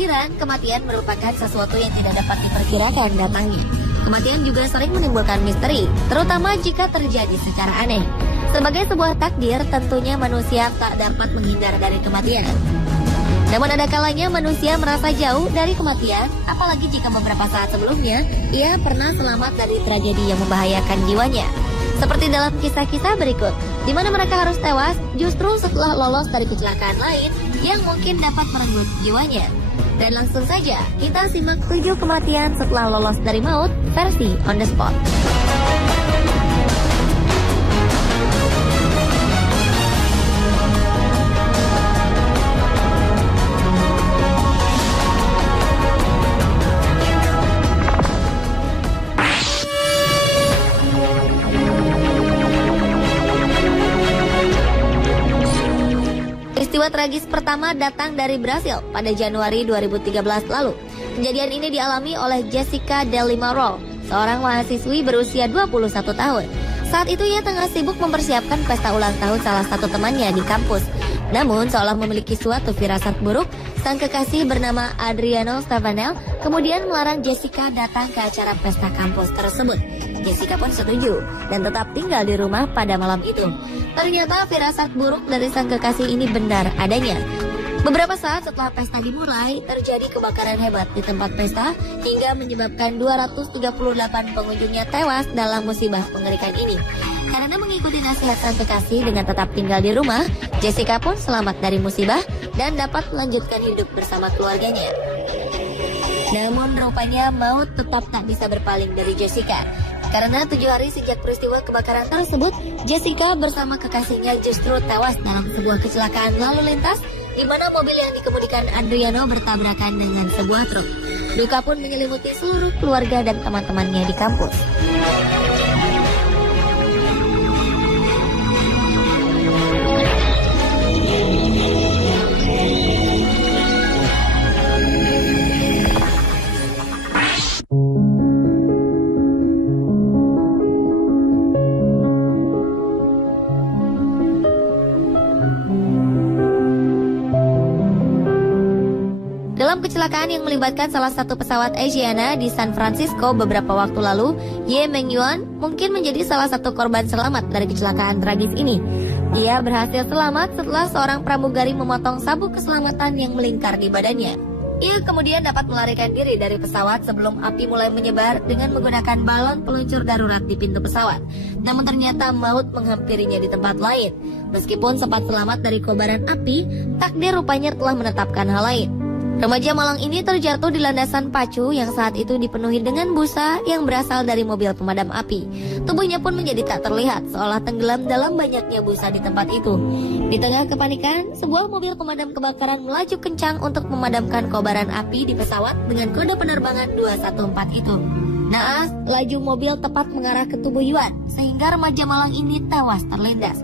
kelahiran, kematian merupakan sesuatu yang tidak dapat diperkirakan datangnya. Kematian juga sering menimbulkan misteri, terutama jika terjadi secara aneh. Sebagai sebuah takdir, tentunya manusia tak dapat menghindar dari kematian. Namun ada kalanya manusia merasa jauh dari kematian, apalagi jika beberapa saat sebelumnya ia pernah selamat dari tragedi yang membahayakan jiwanya. Seperti dalam kisah berikut, di mana mereka harus tewas justru setelah lolos dari kecelakaan lain yang mungkin dapat merenggut jiwanya. Dan langsung saja kita simak 7 kematian setelah lolos dari maut versi on the spot. Peristiwa tragis pertama datang dari Brasil pada Januari 2013 lalu. Kejadian ini dialami oleh Jessica Delimarol, seorang mahasiswi berusia 21 tahun. Saat itu ia tengah sibuk mempersiapkan pesta ulang tahun salah satu temannya di kampus. Namun seolah memiliki suatu firasat buruk, sang kekasih bernama Adriano Stefanel kemudian melarang Jessica datang ke acara pesta kampus tersebut. Jessica pun setuju dan tetap tinggal di rumah pada malam itu. Ternyata firasat buruk dari sang kekasih ini benar adanya. Beberapa saat setelah pesta dimulai, terjadi kebakaran hebat di tempat pesta hingga menyebabkan 238 pengunjungnya tewas dalam musibah mengerikan ini. Karena mengikuti nasihat sang kekasih dengan tetap tinggal di rumah, Jessica pun selamat dari musibah dan dapat melanjutkan hidup bersama keluarganya. Namun rupanya maut tetap tak bisa berpaling dari Jessica. Karena 7 hari sejak peristiwa kebakaran tersebut, Jessica bersama kekasihnya justru tewas dalam sebuah kecelakaan lalu lintas di mana mobil yang dikemudikan Adriano bertabrakan dengan sebuah truk. Duka pun menyelimuti seluruh keluarga dan teman-temannya di kampus. Dalam kecelakaan yang melibatkan salah satu pesawat Asiana di San Francisco beberapa waktu lalu, Ye Mengyuan mungkin menjadi salah satu korban selamat dari kecelakaan tragis ini. Dia berhasil selamat setelah seorang pramugari memotong sabuk keselamatan yang melingkar di badannya. Ia kemudian dapat melarikan diri dari pesawat sebelum api mulai menyebar dengan menggunakan balon peluncur darurat di pintu pesawat. Namun ternyata maut menghampirinya di tempat lain. Meskipun sempat selamat dari kobaran api, takdir rupanya telah menetapkan hal lain. Remaja malang ini terjatuh di landasan pacu yang saat itu dipenuhi dengan busa yang berasal dari mobil pemadam api. Tubuhnya pun menjadi tak terlihat, seolah tenggelam dalam banyaknya busa di tempat itu. Di tengah kepanikan, sebuah mobil pemadam kebakaran melaju kencang untuk memadamkan kobaran api di pesawat dengan kode penerbangan 214 itu. Naas, laju mobil tepat mengarah ke tubuh Yuan, sehingga remaja malang ini tewas terlindas.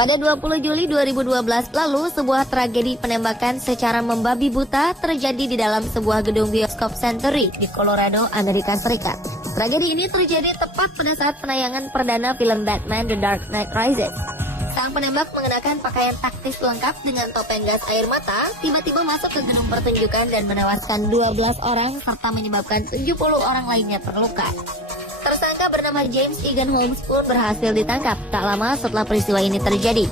Pada 20 Juli 2012 lalu, sebuah tragedi penembakan secara membabi buta terjadi di dalam sebuah gedung bioskop Century di Colorado, Amerika Serikat. Tragedi ini terjadi tepat pada saat penayangan perdana film Batman The Dark Knight Rises. Sang penembak mengenakan pakaian taktis lengkap dengan topeng gas air mata, tiba-tiba masuk ke gedung pertunjukan dan menewaskan 12 orang serta menyebabkan 70 orang lainnya terluka. Tersangka bernama James Egan Holmes pun berhasil ditangkap tak lama setelah peristiwa ini terjadi.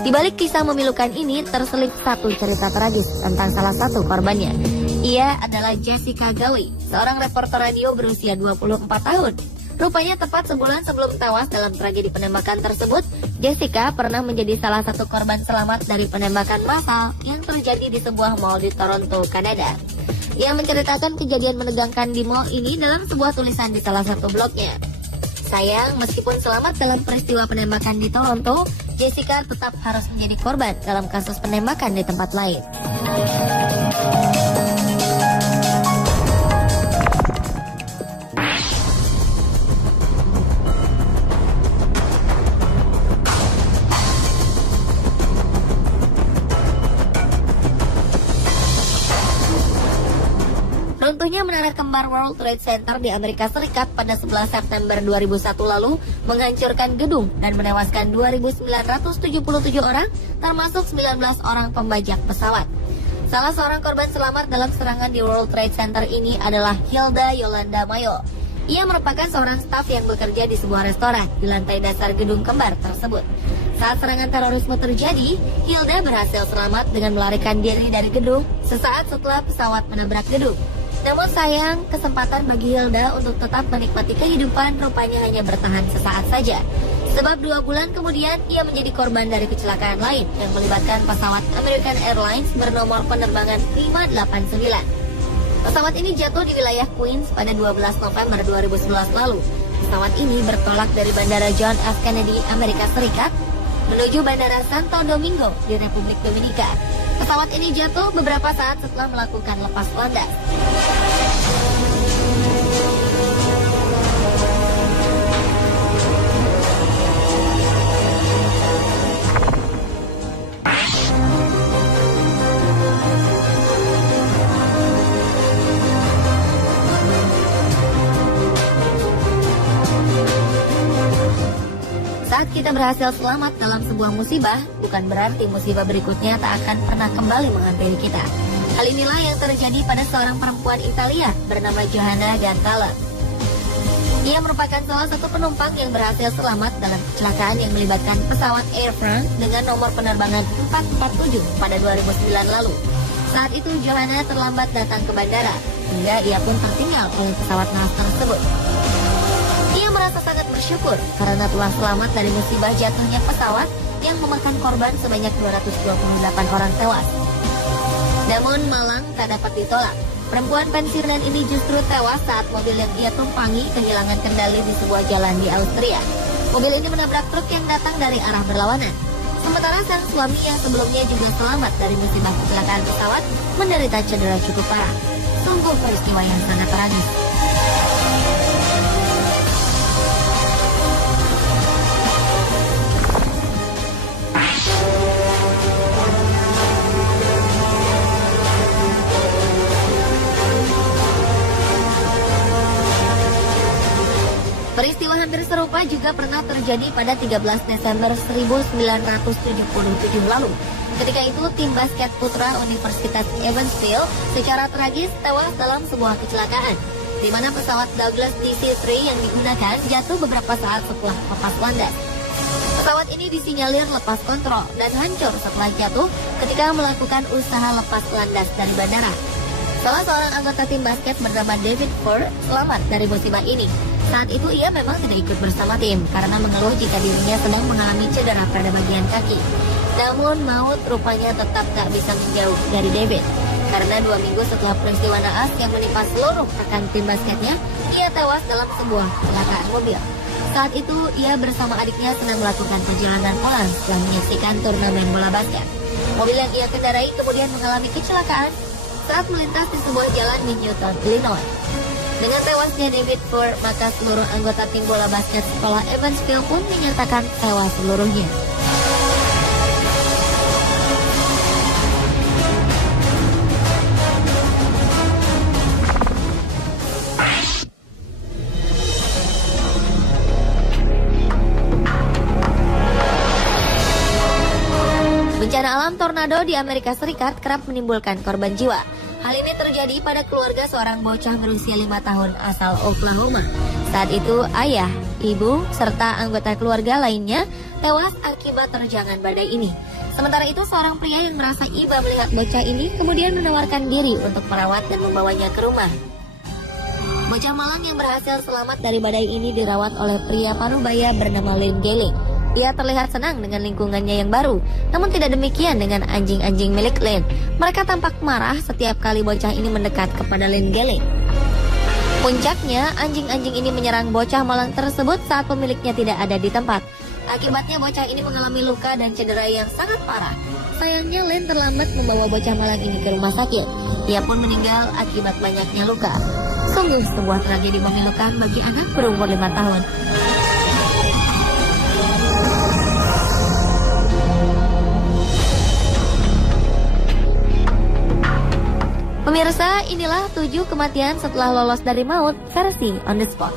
Di balik kisah memilukan ini terselip satu cerita tragis tentang salah satu korbannya. Ia adalah Jessica Gawi, seorang reporter radio berusia 24 tahun. Rupanya tepat sebulan sebelum tewas dalam tragedi penembakan tersebut, Jessica pernah menjadi salah satu korban selamat dari penembakan massal yang terjadi di sebuah mall di Toronto, Kanada. Ia menceritakan kejadian menegangkan di mall ini dalam sebuah tulisan di salah satu blognya. Sayang, meskipun selamat dalam peristiwa penembakan di Toronto, Jessica tetap harus menjadi korban dalam kasus penembakan di tempat lain. menara kembar World Trade Center di Amerika Serikat pada 11 September 2001 lalu menghancurkan gedung dan menewaskan 2.977 orang, termasuk 19 orang pembajak pesawat. Salah seorang korban selamat dalam serangan di World Trade Center ini adalah Hilda Yolanda Mayo. Ia merupakan seorang staf yang bekerja di sebuah restoran di lantai dasar gedung kembar tersebut. Saat serangan terorisme terjadi, Hilda berhasil selamat dengan melarikan diri dari gedung sesaat setelah pesawat menabrak gedung. Namun sayang, kesempatan bagi Hilda untuk tetap menikmati kehidupan rupanya hanya bertahan sesaat saja. Sebab 2 bulan kemudian ia menjadi korban dari kecelakaan lain yang melibatkan pesawat American Airlines bernomor penerbangan 589. Pesawat ini jatuh di wilayah Queens pada 12 November 2011 lalu. Pesawat ini bertolak dari Bandara John F. Kennedy, Amerika Serikat, menuju Bandara Santo Domingo di Republik Dominika. Pesawat ini jatuh beberapa saat setelah melakukan lepas landas. Saat kita berhasil selamat dalam sebuah musibah, bukan berarti musibah berikutnya tak akan pernah kembali menghampiri kita. Hal inilah yang terjadi pada seorang perempuan Italia bernama Johanna Gantala. Ia merupakan salah satu penumpang yang berhasil selamat dalam kecelakaan yang melibatkan pesawat Air France dengan nomor penerbangan 447 pada 2009 lalu. Saat itu Johanna terlambat datang ke bandara, hingga ia pun tertinggal oleh pesawat naas tersebut. Ia merasa sangat bersyukur karena telah selamat dari musibah jatuhnya pesawat yang memakan korban sebanyak 228 orang tewas. Namun malang tak dapat ditolak. Perempuan pensiunan ini justru tewas saat mobil yang ia tumpangi kehilangan kendali di sebuah jalan di Austria. Mobil ini menabrak truk yang datang dari arah berlawanan. Sementara sang suami yang sebelumnya juga selamat dari musibah kecelakaan pesawat menderita cedera cukup parah. Sungguh peristiwa yang sangat tragis. Peristiwa hampir serupa juga pernah terjadi pada 13 Desember 1977 lalu. Ketika itu, tim basket putra Universitas Evansville secara tragis tewas dalam sebuah kecelakaan, di mana pesawat Douglas DC-3 yang digunakan jatuh beberapa saat setelah lepas landas. Pesawat ini disinyalir lepas kontrol dan hancur setelah jatuh ketika melakukan usaha lepas landas dari bandara. Salah seorang anggota tim basket bernama David Ford selamat dari musibah ini. Saat itu ia memang tidak ikut bersama tim karena mengeluh jika dirinya sedang mengalami cedera pada bagian kaki. Namun maut rupanya tetap tak bisa menjauh dari David. Karena 2 minggu setelah peristiwa naas yang menimpa seluruh rekan tim basketnya, ia tewas dalam sebuah kecelakaan mobil. Saat itu ia bersama adiknya sedang melakukan perjalanan pulang setelah menyaksikan turnamen bola basket. Mobil yang ia kendarai kemudian mengalami kecelakaan saat melintas di sebuah jalan di Newton, Illinois. Dengan tewasnya David Ford, maka seluruh anggota tim bola basket sekolah Evansville pun dinyatakan tewas seluruhnya. Bencana alam tornado di Amerika Serikat kerap menimbulkan korban jiwa. Hal ini terjadi pada keluarga seorang bocah berusia 5 tahun asal Oklahoma. Saat itu ayah, ibu, serta anggota keluarga lainnya tewas akibat terjangan badai ini. Sementara itu seorang pria yang merasa iba melihat bocah ini kemudian menawarkan diri untuk merawat dan membawanya ke rumah. Bocah malang yang berhasil selamat dari badai ini dirawat oleh pria parubaya bernama Lynn Gehling. Ia terlihat senang dengan lingkungannya yang baru, namun tidak demikian dengan anjing-anjing milik Lynn. Mereka tampak marah setiap kali bocah ini mendekat kepada Lynn Gehling. Puncaknya, anjing-anjing ini menyerang bocah malang tersebut saat pemiliknya tidak ada di tempat. Akibatnya bocah ini mengalami luka dan cedera yang sangat parah. Sayangnya Lynn terlambat membawa bocah malang ini ke rumah sakit. Ia pun meninggal akibat banyaknya luka. Sungguh sebuah tragedi memilukan bagi anak berumur 5 tahun. Pemirsa, inilah 7 kematian setelah lolos dari maut versi On The Spot.